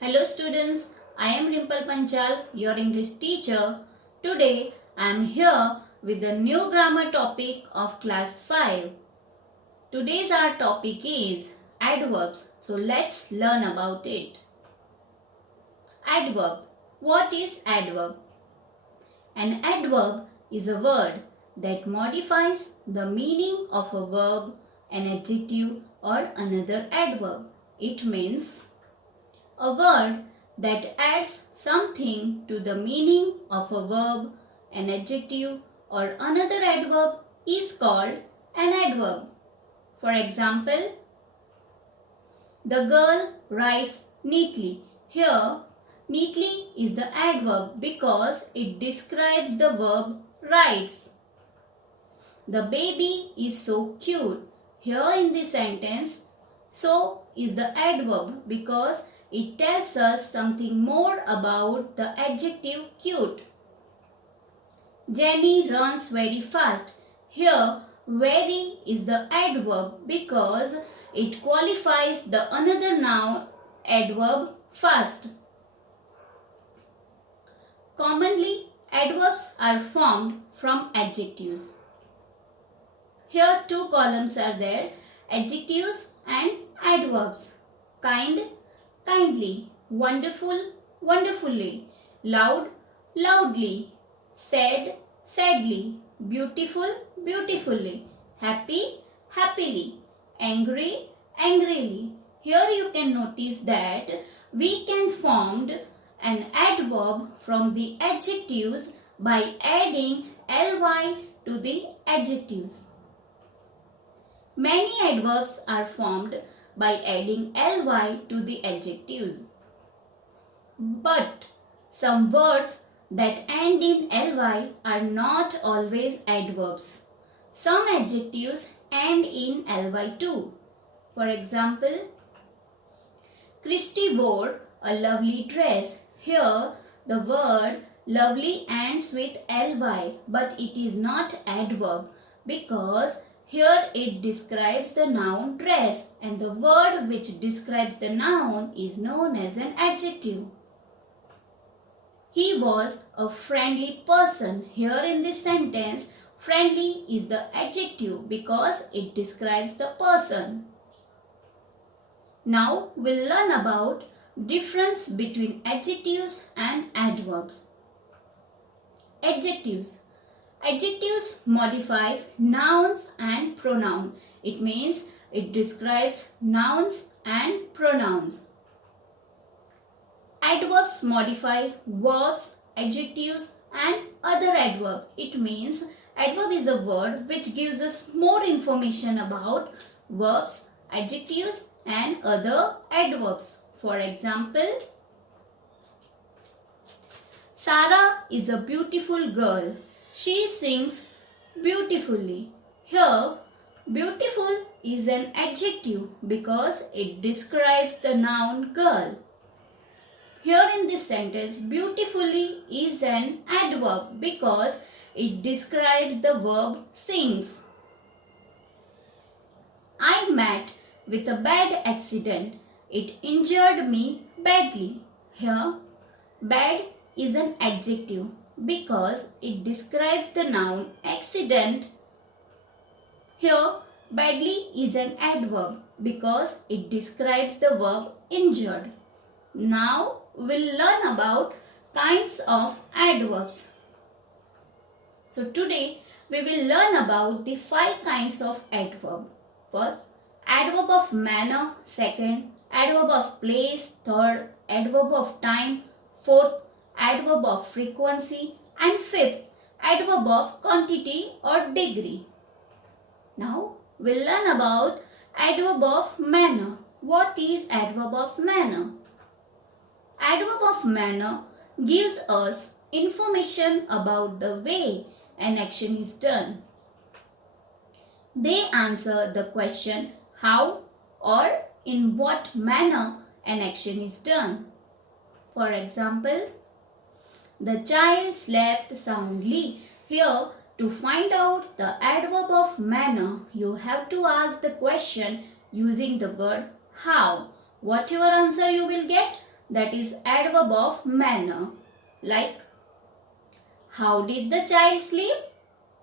Hello students, I am Rimple Panchal, your English teacher. Today I am here with the new grammar topic of class 5. Today's our topic is adverbs. So let's learn about it. Adverb. What is adverb? An adverb is a word that modifies the meaning of a verb, an adjective or another adverb. It means a word that adds something to the meaning of a verb, an adjective or another adverb is called an adverb. For example, the girl writes neatly. Here, neatly is the adverb because it describes the verb writes. The baby is so cute. Here in this sentence, so is the adverb because it tells us something more about the adjective cute. Jenny runs very fast. Here, very is the adverb because it qualifies the another noun adverb fast. Commonly, adverbs are formed from adjectives. Here two columns are there, adjectives and adverbs. Kind, kindly, wonderful, wonderfully, loud, loudly, sad, sadly, beautiful, beautifully, happy, happily, angry, angrily. Here you can notice that we can form an adverb from the adjectives by adding ly to the adjectives. Many adverbs are formed by adding ly to the adjectives. But some words that end in ly are not always adverbs. Some adjectives end in ly too. For example, Christy wore a lovely dress. Here the word lovely ends with ly, but it is not adverb because here it describes the noun dress and the word which describes the noun is known as an adjective. He was a friendly person. Here in this sentence, friendly is the adjective because it describes the person. Now we'll learn about difference between adjectives and adverbs. Adjectives. Adjectives modify nouns and pronoun. It means it describes nouns and pronouns. Adverbs modify verbs, adjectives and other adverb. It means adverb is a word which gives us more information about verbs, adjectives and other adverbs. For example, Sarah is a beautiful girl. She sings beautifully. Here, beautiful is an adjective because it describes the noun girl. Here in this sentence, beautifully is an adverb because it describes the verb sings. I met with a bad accident. It injured me badly. Here, bad is an adjective because it describes the noun accident. Here, badly is an adverb because it describes the verb injured. Now, we'll learn about kinds of adverbs. So, today we will learn about the 5 kinds of adverb. First, adverb of manner. Second, adverb of place. Third, adverb of time. Fourth, adverb of frequency. And fifth, adverb of quantity or degree. Now, we'll learn about adverb of manner. What is adverb of manner? Adverb of manner gives us information about the way an action is done. They answer the question how or in what manner an action is done. For example, the child slept soundly. Here, to find out the adverb of manner, you have to ask the question using the word how. Whatever answer you will get, that is adverb of manner. Like, how did the child sleep?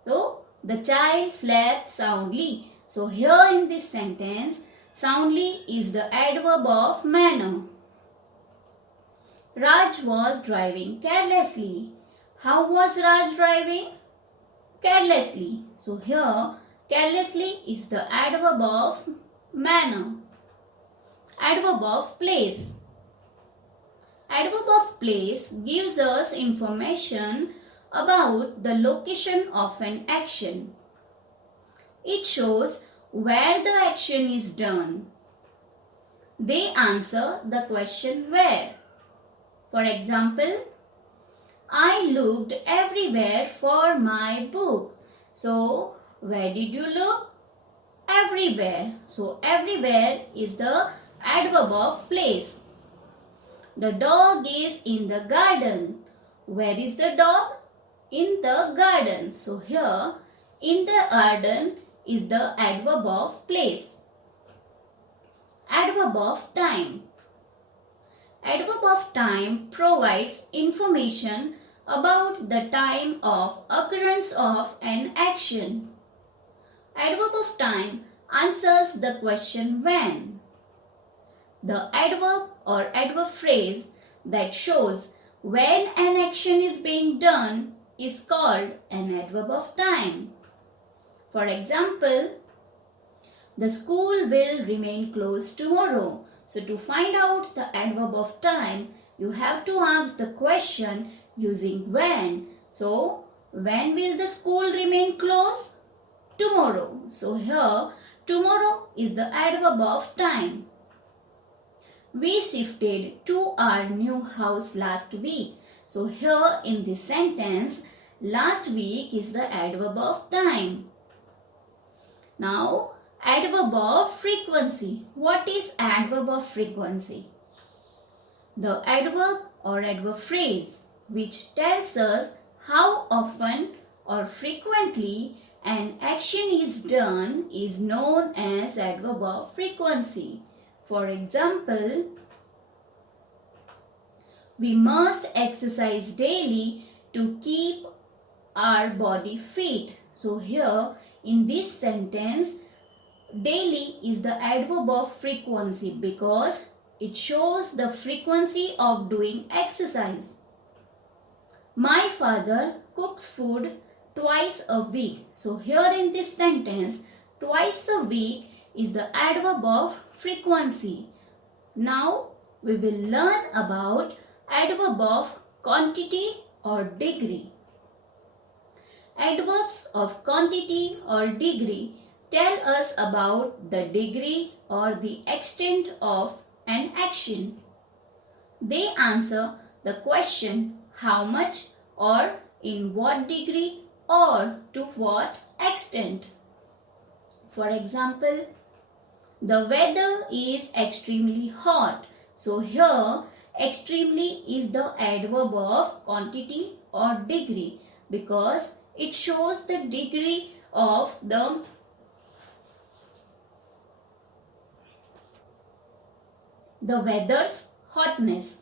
So, the child slept soundly. So, here in this sentence, soundly is the adverb of manner. Raj was driving carelessly. How was Raj driving? Carelessly. So, here, carelessly is the adverb of manner. Adverb of place. Adverb of place gives us information about the location of an action. It shows where the action is done. They answer the question where. For example, I looked everywhere for my book. So, where did you look? Everywhere. So, everywhere is the adverb of place. The dog is in the garden. Where is the dog? In the garden. So, here, in the garden is the adverb of place. Adverb of time. Adverb of time provides information about the time of occurrence of an action. Adverb of time answers the question when. The adverb or adverb phrase that shows when an action is being done is called an adverb of time. For example, the school will remain closed tomorrow. So to find out the adverb of time, you have to ask the question using when. So, when will the school remain closed? Tomorrow. So here, tomorrow is the adverb of time. We shifted to our new house last week. So here in this sentence, last week is the adverb of time. Now, adverb of frequency. What is adverb of frequency? The adverb or adverb phrase which tells us how often or frequently an action is done is known as adverb of frequency. For example, we must exercise daily to keep our body fit. So here in this sentence, daily is the adverb of frequency because it shows the frequency of doing exercise. My father cooks food twice a week. So here in this sentence, twice a week is the adverb of frequency. Now we will learn about adverb of quantity or degree. Adverbs of quantity or degree tell us about the degree or the extent of an action. They answer the question how much or in what degree or to what extent. For example, the weather is extremely hot. So here extremely is the adverb of quantity or degree because it shows the degree of the weather's hotness.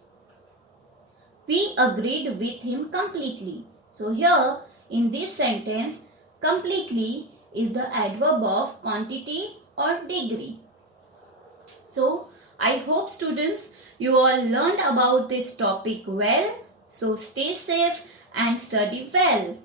We agreed with him completely. So here in this sentence, completely is the adverb of quantity or degree. So I hope students you all learned about this topic well. So stay safe and study well.